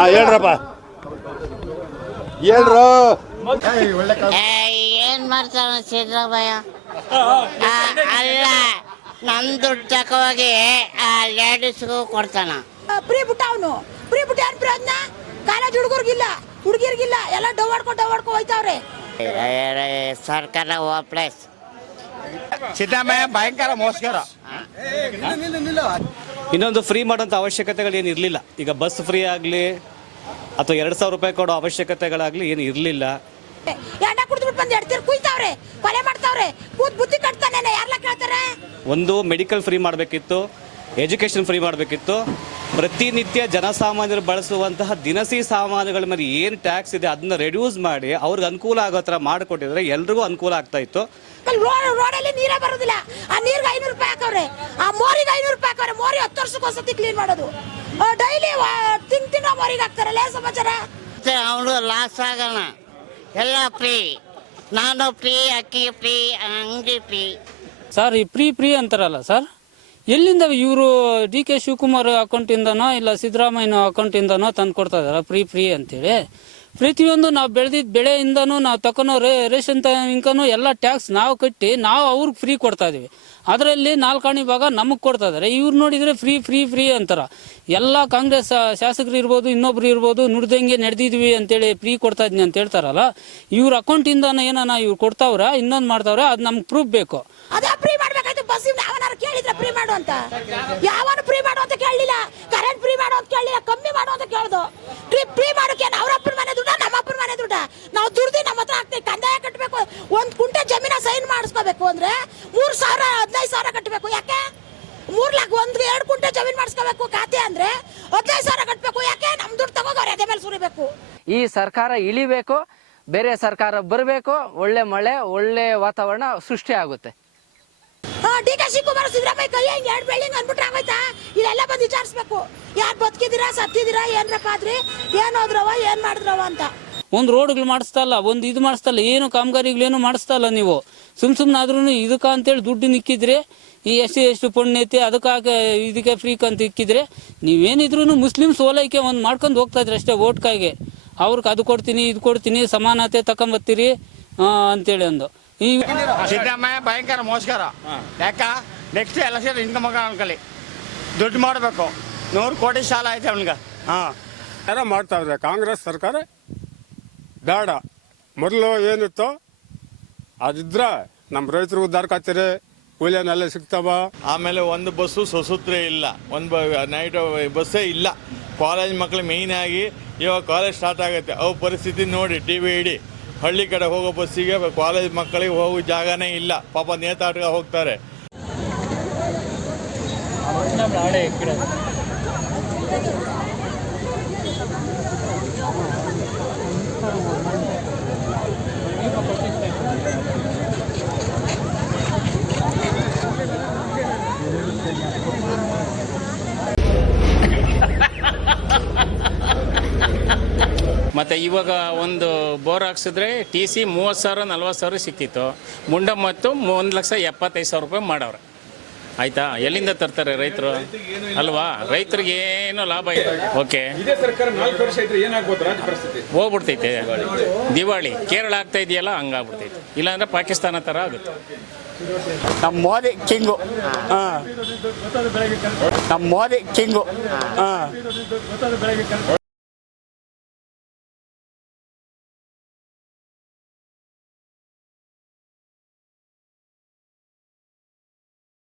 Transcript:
ಹಾಂ ಹೇಳ್ರಪ್ಪ. ಹೇಳ್ರು. ಏನ್ ಮಾಡ್ತಾನ ಸಿದ್ದರಾಮಯ್ಯ? ಅಲ್ಲ ನನ್ ದುಡ್ಡು ತಕೋಗಿ ಆ ಲೇಡೀಸ್ಗೂ ಕೊಡ್ತಾನ. ಫ್ರೀ ಬಿಟ್ಟ ಅವನು. ಫ್ರೀ ಬಿಟ್ಟ ಏನ್ ಪ್ರಯೋಜನ ಕಾಲೇಜ್ ಹುಡುಗರ್ಗಿಲ್ಲ ಹುಡುಗಿರ್ಗಿಲ್ಲ ಎಲ್ಲ ಡವಾಡ್ಕೊ ಡವಾಡ್ಕೊ ಹೋಯ್ತಾವ್ರೆ. ಸರ್ಕಾರ ಪ್ಲೇಸ್ ಸಿದ್ದರಾಮಯ್ಯ ಭಯಂಕರ ಮೋಸ್ಕರ. ಇನ್ನೊಂದು ಫ್ರೀ ಮಾಡೋಂಥ ಅವಶ್ಯಕತೆಗಳು ಏನು ಇರಲಿಲ್ಲ ಈಗ ಬಸ್ ಫ್ರೀ ಆಗಲಿ ಅಥವಾ ಎರಡು ಸಾವಿರ ರೂಪಾಯಿ ಕೊಡೋ ಅವಶ್ಯಕತೆಗಳಾಗ್ಲಿ ಏನು ಇರಲಿಲ್ಲ. ಎಂಡ ಕುಡಿದ್ಬಿಟ್ಟು ಬಂದು ಎಡ್ತೀರ್ ಕುಯ್ತಾವ್ರೆ ಕೊಲೆ ಮಾಡ್ತಾವ್ರೆ ಕೂತ್ ಬುದ್ಧಿ ಕಟ್ತಾನೆ ಯಾರ್ಲ ಕೇಳ್ತಾರೆ? ಒಂದು ಮೆಡಿಕಲ್ ಫ್ರೀ ಮಾಡಬೇಕಿತ್ತು ಎಜುಕೇಶನ್ ಫ್ರೀ ಮಾಡಬೇಕಿತ್ತು ಪ್ರತಿನಿತ್ಯ ಜನಸಾಮಾನ್ಯರು ಬಳಸುವಂತಹ ದಿನಸಿ ಸಾಮಾನುಗಳ ಮೇಲೆ ಏನು ಟ್ಯಾಕ್ಸ್ ಇದೆ ಅದನ್ನ ರೆಡ್ಯೂಸ್ ಮಾಡಿ ಅವ್ರಿಗೆ ಅನುಕೂಲ ಆಗೋ ಥರ ಮಾಡಿಕೊಟ್ಟಿದ್ರೆ ಎಲ್ರಿಗೂ ಅನುಕೂಲ ಆಗ್ತಾ ಇತ್ತು. ರೋಡ್ ರೋಡಲ್ಲಿ ನೀರೇ ಬರೋದಿಲ್ಲ ಆ ನೀರಿಗೆ ಐನೂರು ರೂಪಾಯಿ ಹಾಕವ್ರೆ ಆ ಮೋರಿಗೆ ಐನೂರು ರೂಪಾಯಿ ಹಾಕವ್ರೆ ಮೋರಿ ಹತ್ತು ವರ್ಷಕ್ಕೆ ಒಂದ್ಸತಿ ಕ್ಲೀನ್ ಮಾಡೋದು. ಡೈಲಿ ತಿಂಗ್ ತಿನ್ನೋ ಮರಿಗೆ ಹಾಕ್ತಾರಲ್ಲ ಸಮಾಚಾರ? ಅವನು ಲಾಸ್ ಆಗೋಣ. ಎಲ್ಲ ಫ್ರೀ ನಾನು ಫ್ರೀ ಅಕ್ಕಿ ಫ್ರೀ ಅಂಗಡಿ ಫ್ರೀ ಸರ್ ಈ ಫ್ರೀ ಫ್ರೀ ಅಂತಾರಲ್ಲ ಸರ್ ಎಲ್ಲಿಂದ ಇವರು ಡಿ ಕೆ ಶಿವಕುಮಾರ್ ಅಕೌಂಟಿಂದನೋ ಇಲ್ಲ ಸಿದ್ದರಾಮಯ್ಯನ ಅಕೌಂಟಿಂದನೋ ತಂದು ಕೊಡ್ತಾ ಇದಾರೆ ಫ್ರೀ ಫ್ರೀ ಅಂತೇಳಿ? ಪ್ರತಿಯೊಂದು ನಾವು ಬೆಳೆದಿದ್ದ ಬೆಳೆಯಿಂದನೂ ನಾವು ತಗೊಳೋ ರೇಷನ್ ತನಕನೂ ಎಲ್ಲ ಟ್ಯಾಕ್ಸ್ ನಾವು ಕಟ್ಟಿ ನಾವು ಅವ್ರಿಗೆ ಫ್ರೀ ಕೊಡ್ತಾ ಇದೀವಿ. ಅದರಲ್ಲಿ ನಾಲ್ಕಾಣಿ ಭಾಗ ನಮಗೆ ಕೊಡ್ತಾ ಇದಾರೆ. ಇವ್ರು ನೋಡಿದರೆ ಫ್ರೀ ಫ್ರೀ ಫ್ರೀ ಅಂತಾರ. ಎಲ್ಲ ಕಾಂಗ್ರೆಸ್ ಶಾಸಕರು ಇರ್ಬೋದು, ಇನ್ನೊಬ್ರು ಇರ್ಬೋದು, ನುಡ್ದಂಗೆ ನಡೆದಿದ್ವಿ ಅಂತೇಳಿ ಫ್ರೀ ಕೊಡ್ತಾ ಅಂತ ಹೇಳ್ತಾರಲ್ಲ, ಇವ್ರ ಅಕೌಂಟಿಂದನ ಏನಾನ ಇವ್ರು ಕೊಡ್ತಾವ್ರ, ಇನ್ನೊಂದು ಮಾಡ್ತಾವ್ರೆ, ಅದು ನಮ್ಗೆ ಪ್ರೂಫ್ ಬೇಕು. ಅದೇ ಫ್ರೀ ಯಾವನು ಫ್ರೀ ಮಾಡು ಅಂತ ಕೇಳಲಿಲ್ಲ ಕರೆಂಟ್ ಫ್ರೀ ಮಾಡು ಅಂತ ಕೇಳಲಿಲ್ಲ ಕಮ್ಮಿ ಮಾಡು ಅಂತ ಕೇಳ್ದು ಟ್ರಿಪ್ ಫ್ರೀ ಮಾಡೋಕೆ ಅವ್ರ ಅಪ್ಪನ ಮನೆ ದುಡ್ಡ ನಮ್ಮ ಅಪ್ಪನ ಮನೆ ದುಡ್ಡ ನಾವು ದುಡ್ದು ನಮ್ಮ ಕಂದಾಯ ಕಟ್ಟಬೇಕು ಒಂದು ಕುಂಟೆ ಜಮೀನ ಸೈನ್ ಮಾಡಿಸ್ಕೋಬೇಕು ಅಂದ್ರೆ ಮೂರು ಸಾವಿರ ಹದಿನೈದು ಸಾವಿರ ಕಟ್ಟಬೇಕು. ಯಾಕೆ? ಮೂರ್ ಲಕ್ಷ ಒಂದ್ ಎರಡು ಕುಂಟೆ ಜಮೀನ್ ಮಾಡಿಸ್ಕೋಬೇಕು ಖಾತೆ ಅಂದ್ರೆ ಹದಿನೈದು ಸಾವಿರ ಕಟ್ಟಬೇಕು. ಯಾಕೆ? ನಮ್ ದುಡ್ಡು ತಗೋಗವ್ರೆ ಅದೇ ಮೇಲೆ ಸುರಿಬೇಕು. ಈ ಸರ್ಕಾರ ಇಳಿಬೇಕು ಬೇರೆ ಸರ್ಕಾರ ಬರಬೇಕು ಒಳ್ಳೆ ಮಳೆ ಒಳ್ಳೆ ವಾತಾವರಣ ಸೃಷ್ಟಿ ಆಗುತ್ತೆ. ಡಿ ಕೆ ಶಿವಕುಮಾರ್ ಸಿದ್ದರಾಮಯ್ಯ ಕೈ ಹಿಂಗೆ ಎರಡು ಬೆಳ್ಳಿಂಗ್ ಅಂದ್ಬಿಟ್ರೆ ಆಗೋಯ್ತಾ? ಇಲ್ಲೆಲ್ಲ ಬಂದು ವಿಚಾರಿಸ್ಬೇಕು. ಯಾರು ಬದುಕಿದ್ದೀರಾ ಸತ್ತಿದ್ದೀರಾ ಏನ್ರಪ್ಪ ಆದ್ರಿ? ಏನ್ ಹೋದ್ರವ ಏನ್ ಮಾಡಿದ್ರವ ಅಂತ. ಒಂದು ರೋಡ್ಗಳು ಮಾಡಿಸ್ತಾ ಇಲ್ಲ ಒಂದು ಇದು ಮಾಡಿಸ್ತಾ ಇಲ್ಲ ಏನು ಕಾಮಗಾರಿಗಳೇನು ಮಾಡಿಸ್ತಾ ಇಲ್ಲ ನೀವು? ಸುಮ್ ಸುಮ್ಮನೆ ಆದ್ರೂ ಇದಕ್ಕ ಅಂತೇಳಿ ದುಡ್ಡು ನಿಕ್ಕಿದ್ರೆ ಈ ಎಷ್ಟು ಎಷ್ಟು ಪುಣ್ಯ ಐತೆ ಅದಕ್ಕೆ ಇದಕ್ಕೆ ಫ್ರೀಕ್ ಅಂತ ಇಕ್ಕಿದ್ರೆ ನೀವೇನಿದ್ರು ಮುಸ್ಲಿಮ್ಸ್ ಓಲೈಕೆ ಒಂದು ಮಾಡ್ಕೊಂಡು ಹೋಗ್ತಾ ಇದ್ರಿ ಅಷ್ಟೇ ಓಟ್ಕಾಗೆ ಅವ್ರಿಗೆ ಅದು ಕೊಡ್ತೀನಿ ಇದು ಕೊಡ್ತೀನಿ ಸಮಾನತೆ ತಕೊಂಬತ್ತೀರಿ ಅಂತೇಳಿ ಅಂದು. ಈ ಸಿದ್ದರಾಮಯ್ಯ ಭಯಂಕರ ಮೋಸ್ಕರ ಯಾಕ? ನೆಕ್ಸ್ಟ್ ಎಲೆಕ್ಷನ್ ಇನ್ಕಮ್ ಅನ್ಕಲಿ ದುಡ್ಡು ಮಾಡಬೇಕು. ನೂರು ಕೋಟಿ ಸಾಲ ಐತೆ ಅವನಿಗೆ. ಹಾಂ. ಮಾಡ್ತಾ ಮಾಡ್ತಾವ್ರೆ ಕಾಂಗ್ರೆಸ್ ಸರ್ಕಾರ? ಬೇಡ. ಮೊದಲು ಏನಿತ್ತು ಅದಿದ್ರೆ ನಮ್ಮ ರೈತರು ಉದ್ಧಾರ ಕಾತೀರಿ ಕೂಲಿಯನ್ನೆಲ್ಲ ಸಿಗ್ತಾವ? ಆಮೇಲೆ ಒಂದು ಬಸ್ಸು ಸೊಸುತ್ರೆ ಇಲ್ಲ. ಒಂದು ನೈಟ್ ಬಸ್ಸೇ ಇಲ್ಲ. ಕಾಲೇಜ್ ಮಕ್ಕಳು ಮೇಯ್ನ್ ಆಗಿ ಇವಾಗ ಕಾಲೇಜ್ ಸ್ಟಾರ್ಟ್ ಆಗುತ್ತೆ. ಅವು ಪರಿಸ್ಥಿತಿ ನೋಡಿ ಟಿ ವಿ ಇಡಿ. ಹಳ್ಳಿ ಕಡೆ ಹೋಗೋ ಬಸ್ಸಿಗೆ ಕಾಲೇಜ್ ಮಕ್ಕಳಿಗೆ ಹೋಗೋ ಜಾಗನೇ ಇಲ್ಲ. ಪಾಪ ನೇತಾಟಕ ಹೋಗ್ತಾರೆ. ಮತ್ತು ಇವಾಗ ಒಂದು ಬೋರ್ ಹಾಕ್ಸಿದ್ರೆ ಟಿ ಸಿ ಮೂವತ್ತು ಸಾವಿರ ನಲ್ವತ್ತು ಸಾವಿರ ಸಿಕ್ತಿತ್ತು ಮುಂಡ ಮತ್ತು ಒಂದು ಲಕ್ಷ ಎಪ್ಪತ್ತೈದು ಸಾವಿರ ರೂಪಾಯಿ ಮಾಡವ್ರೆ ಆಯ್ತಾ? ಎಲ್ಲಿಂದ ತರ್ತಾರೆ ರೈತರು? ಅಲ್ವಾ? ರೈತರಿಗೆ ಏನೋ ಲಾಭ ಇದೆ ಓಕೆ ಹೋಗ್ಬಿಡ್ತೈತೆ. ದಿವಾಳಿ. ಕೇರಳ ಆಗ್ತಾ ಇದೆಯಲ್ಲ ಹಂಗಾಗ್ಬಿಡ್ತೈತೆ. ಇಲ್ಲಾಂದ್ರೆ ಪಾಕಿಸ್ತಾನ ಥರ ಆಗುತ್ತೆ. ನಮ್ಮ ಮೋದಿ ಕಿಂಗು. ಹಾಂ. ನಮ್ಮ ಮೋದಿ ಕಿಂಗು. ಹಾಂ.